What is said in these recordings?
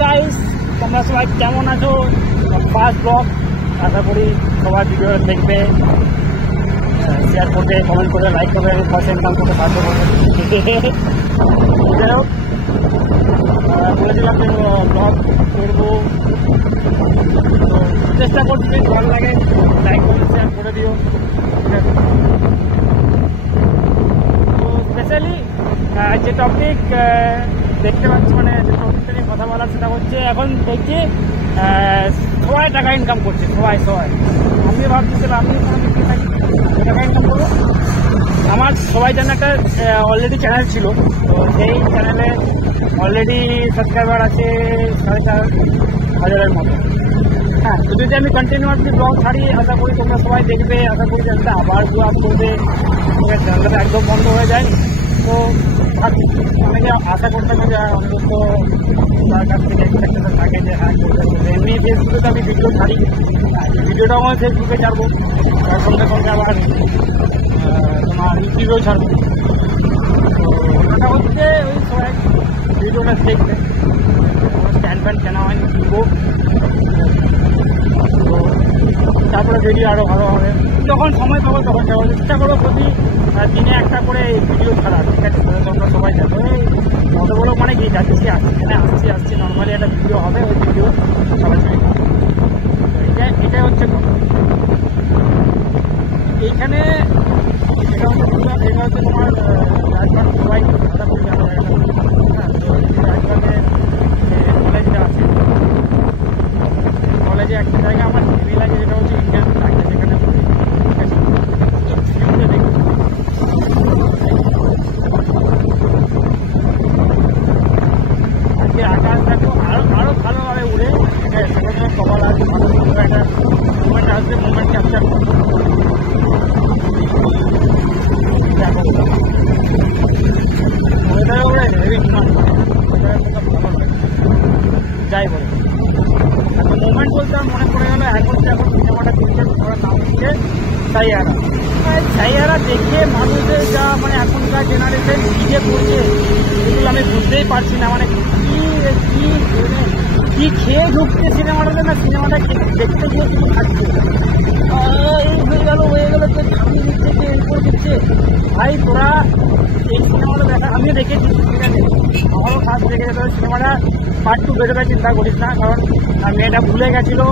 Guys, তোমরা সবাই কেমন আছো? ফার্স্ট ব্লগ, আশা করি সবাই ভিডিও দেখবে, শেয়ার করবে, কমেন্ট করবে, লাইক করবে, আমি পয়সা ইনকাম করতে সাহায্য করবে। যাই হোক, বলেছিলাম যে ব্লগ করবো, তো চেষ্টা করছি, ভালো লাগে লাইক করে শেয়ার করে দিও। তো স্পেশালি যে টপিক দেখতে পাচ্ছি, মানে যে টপিকটা নিয়ে কথা বলার, সেটা হচ্ছে এখন দেখছি সবাই টাকা ইনকাম করছে, সবাই আমি ভাবছিলাম আমি টাকা ইনকাম করবো। আমার সবাই জানে একটা অলরেডি চ্যানেল ছিল, তো সেই চ্যানেলে অলরেডি সাবস্ক্রাইবার আছে 4,500 মতো। হ্যাঁ, তো যদি আমি কন্টিনিউয়াসলি ব্লগ ছাড়ি, আশা করি তোমরা সবাই দেখবে, আশা করি চ্যানেলটা আবার গ্রো আপ করবে, চ্যানেলটা একদম বন্ধ হয়ে যায়। তো অনেকে আশা করতাম যে অন্তত তার কাছ থেকে এক্সপেকটেশন থাকে যে হ্যাঁ করবে। এমনি ফেসবুকে তো আমি ভিডিও ছাড়ি, ভিডিওটাও আমি ফেসবুকে ছাড়বো, তার সঙ্গে সঙ্গে আবার তোমার ইউটিউবেও ছাড়বো। তো ওটা হচ্ছে ওই সবাই ভিডিওটা দেখবে, স্ট্যান্ড ফ্যান্ড কেনা হয়নি, কিনবো। তো তারপরে ভিডিও আরও ভালো হবে, যখন সময় পাবো তখন যাবো। চেষ্টা করবো প্রতি দিনে একটা করে ভিডিও ছাড়া, ঠিক আছে? তোমরা সবাই যাবো, মতো বলো মানে কি যাচ্ছি আসছি নর্মালি একটা ভিডিও হবে, ওই ভিডিও সরাসরি। তো এটাই হচ্ছে এইখানে, এটা হচ্ছে তোমার রাজবাগ, সবাই কথা বলে যাবে। হ্যাঁ, তো রাজবাগে কলেজটা আছে, কলেজে একটা জায়গা আমার হেভি লাগে, যেটা হচ্ছে ইন্ডিয়ান ফ্ল্যাগ, যেখানে আজকে আকাশটাকে আরো ভালোভাবে উড়ে, ঠিক আছে? সেখানে সবার আছে, ভালো একটা মুভমেন্ট আসবে, মুভমেন্ট ক্যাপচার করবে। ওয়েদারে উড়ে হেভি ডিমান্ড, যাই বলে এখন মুভমেন্ট বলতে আমার মনে পড়ে গেল এখন সিনেমাটা তিনটে করার নাম হচ্ছে সাইয়ারা। সাইয়ারা দেখে মানুষের যা মানে এখনকার জেনারেশন নিজে করছে, এগুলো আমি বুঝতেই পারছি না। মানে কি খেয়ে ঢুকছে সিনেমাটাতে, না সিনেমাটা দেখতে গিয়ে কিছু খাচ্ছে, এই হয়ে গেল তো ঝামিয়ে দিচ্ছে, কে এই করে দিচ্ছে। ভাই তোরা এই সিনেমাটা দেখা, আমিও দেখেছি, ঠিক আছে? আমারও খাস দেখেছে। তবে সিনেমাটা পার্ট 2 বেরোবে চিন্তা করিস না, কারণ মেয়েটা ভুলে গেছিলো,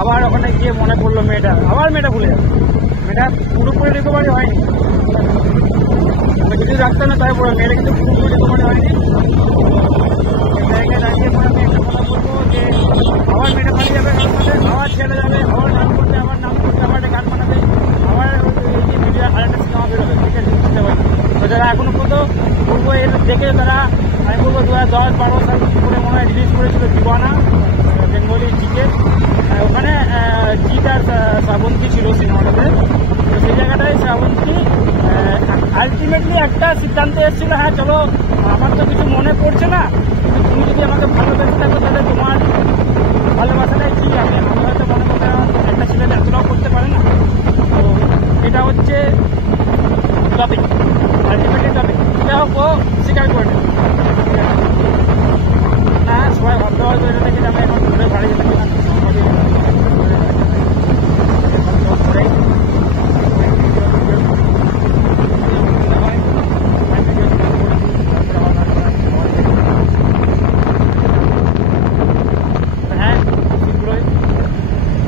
আবার ওখানে গিয়ে মনে পড়লো মেয়েটা ভুলে যাবে। মেয়েটা পুরোপুরি রিকভারি হয়নি, আমি যদি রাখতাম না তারপরে মেয়েটা কিন্তু পুরোপুরি রিকভারি হয়নি। এই জায়গায় দাঁড়িয়ে পরে আমি একটা কথা বলবো যে আবার মেয়েটা পালিয়ে যাবে, আবার ছেড়ে যাবে, আবার নাম করতে আবার একটা গান বানাবে, আবার এই ভিডিও আরেকটা সিনেমা বেরোবে, ঠিক আছে? বুঝতে পারি। তো যারা এখনো পর্যন্ত বলবো এটা দেখে, তারা আমি বলবো 2010-12 সাল করে মনে হয় রিলিজ করেছিল দিওয়ানা, বেঙ্গলি জিকে। ওখানে জিৎ আর শ্রাবন্তী ছিল সিনেমাটাতে। তো সেই জায়গাটায় শ্রাবন্তী আলটিমেটলি একটা সিদ্ধান্তে এসেছিল, হ্যাঁ চলো, আমার তো কিছু মনে পড়ছে না, কিন্তু তুমি যদি আমাকে ভালোবেসে থাকো তাহলে তোমার ভালোবাসাটাই ঠিক আছে। আমি হয়তো মনে করতে একটা ছেলে এতটাও করতে পারে না। তো এটা হচ্ছে টপিক, আলটিমেটলি টপিক। যাই হোক, ও স্বীকার করে নেবে। হ্যাঁ, সবাই ভাবতে হয়তো এটা থেকে আমি এখন ঘুরে বাড়ি যেতে পারি না,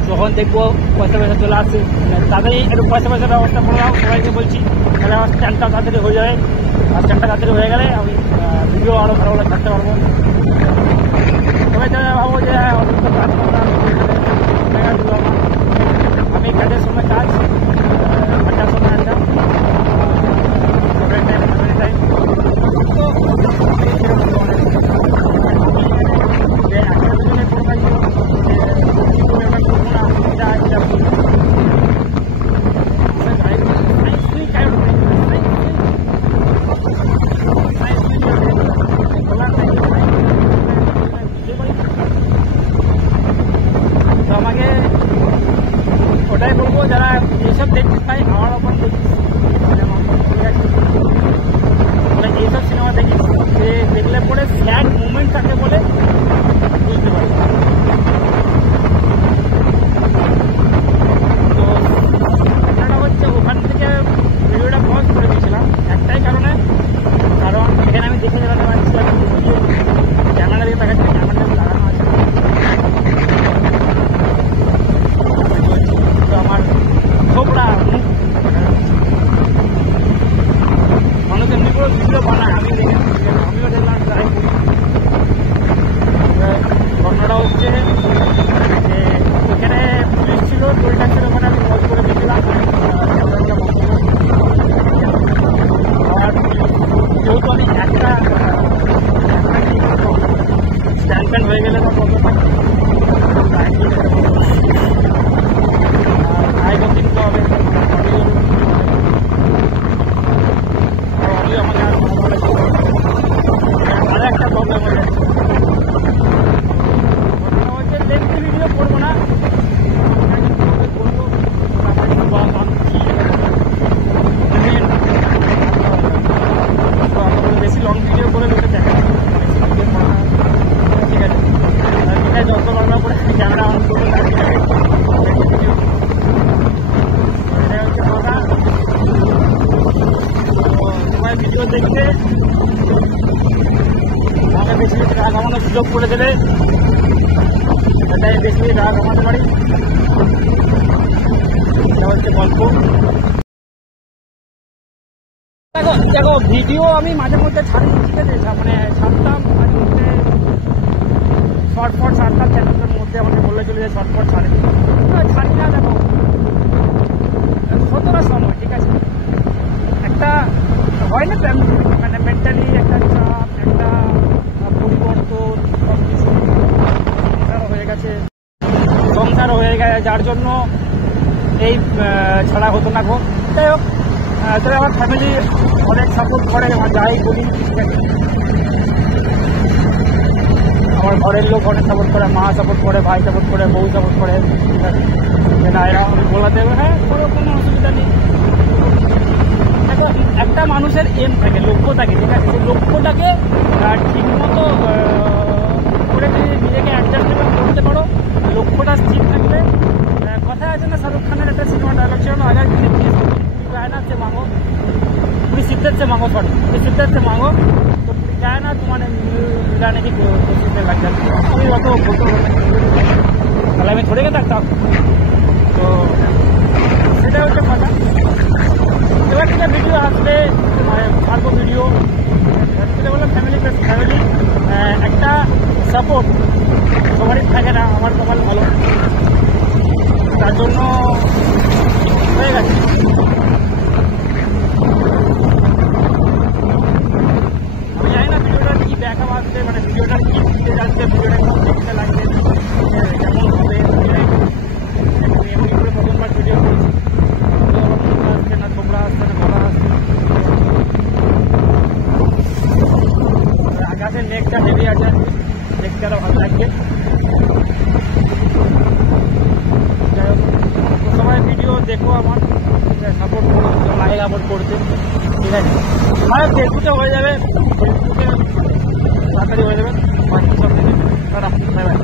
যখন দেখবো পয়সা চলে আসছে, তাড়াতাড়ি একটু পয়সার ব্যবস্থা করে দাও, সবাইকে বলছি। তাহলে আমার স্ট্যান্ডটা তাড়াতাড়ি হয়ে যাবে, আর স্ট্যান্ডটা তাড়াতাড়ি হয়ে গেলে আমি ভিডিও আরও ভালো থাকতে পারবো। সবাই তাহলে ভাবো যে অন্তত কাজ করতাম, আমি কাজের সময় কাজ, আড্ডার সময় আড্ডা, ফ্যামিলি টাইম। তো আমাকে ওটাই বলবো, যারা এইসব দেখতে পাই আমার ওপর এইসব সিনেমা দেখি, যে দেখলে পরে স্যাড মুভমেন্ট থাকে বলে দেখে জানাতে পারছি আমি ক্যামেরা দিয়ে দেখাচ্ছি, ক্যামেরাটা লাগানো আছে। তো আমার ছোবড়া মুখ মানুষ এমনি করে ভিডিও বানায়, আমিও দেখলাম ট্রাই করি। ঘটনাটা হচ্ছে যে ওখানে পুলিশ ছিল, টোল ট্যাক্সের ওখানে আমি কল করে দিয়েছিলাম আর যেহেতু আমি একটা স্ট্যান্ড ফ্যান্ড হয়ে গেলে তো প্রবলেম আয় করতে নিতে হবে, অডিও আমাকে আর একটা প্রবলেম হয়ে যাচ্ছে। লেন্থি ভিডিও করবো না, করবো বেশি লং ভিডিও করে লোকে দেখা ঠিক আছে। ঠিক আছে, যত বাংলা করে ক্যামেরা অন করবো এটাই হচ্ছে কথা। তোমার ভিডিও দেখতে আমাকে বেশি বেশি টাকা কামানোর সুযোগ করে দেবে, এটাই বেশি টাকা কামাতে পারি, এটা হচ্ছে গল্প। দেখো ভিডিও আমি মাঝে মধ্যে ছাড়ি, ঠিক আছে, মানে ছাড়তাম মাঝে মধ্যে শর্টফট ছাড়তাম, চ্যানেলের মধ্যে আমাকে বলে চলে যায় শর্টফট ছাড়ি না। দেখো কতটা সময়, ঠিক আছে, একটা হয় না মানে মেন্টালি একটা চাপ, একটা পরিবর্তন, সব কিছু সংসার হয়ে গেছে যার জন্য এই ছাড়া হতো না গো। যাই হোক, তবে আমার ফ্যামিলি অনেক সাপোর্ট করে, আমার যাই বলি আমার ঘরের লোক অনেক সাপোর্ট করে, মা সাপোর্ট করে, ভাই সাপোর্ট করে, বউ সাপোর্ট করে, ঠিক আছে, না এরকম আমি বলা দেবে, হ্যাঁ কোনো অসুবিধা নেই। দেখো একটা মানুষের এম থাকে, লক্ষ্য থাকে, ঠিক আছে, সেই লক্ষ্যটাকে ঠিকমতো করে যদি নিজেকে অ্যাডজাস্টমেন্ট করতে পারো, লক্ষ্যটা স্থির থাকলে, কথা আছে না শাহরুখ খানের একটা সিনেমা ডায়লগ ছিল না, আগে গায় না সে মাঙো, पूरी शिद्दत से मांगो, सॉरी पूरी शिद्दत से मांगो तो क्या है ना तुम्हारे मिलाने की कोशिश में लग जाती है। अभी वो तो फोटो गला में थोड़े থাকता তো সেটা হচ্ছে কথা। এবার থেকে ভিডিও আসলে ছাড়বো ভিডিও, বললাম ফ্যামিলি একটা সাপোর্ট সবারই থাকে না, আমার কপাল ভালো, তার জন্য হয়ে গেছে। আমি জানি না ভিডিওটা কি দেখা আসছে, মানে ভিডিওটা কি দিতে যাচ্ছে, ভিডিওটা কেমন দেখতে লাগছে, কেমন হবে, এমনি করে প্রথমবার ভিডিও করছি, আসছে না ছোবড়া আসছে না গলা আসছে, আকাশের মেঘটা হেভি আছে, দেখতে আরো ভালো লাগছে। যাই হোক, সবাই ভিডিও দেখো, আমার সাপোর্ট করো, লাইক সাপোর্ট করতে, ঠিক আছে। আর ফেসবুকে হয়ে যাবে, ফেসবুকে তাড়াতাড়ি হয়ে যাবে, বাকি সব বাই বাই।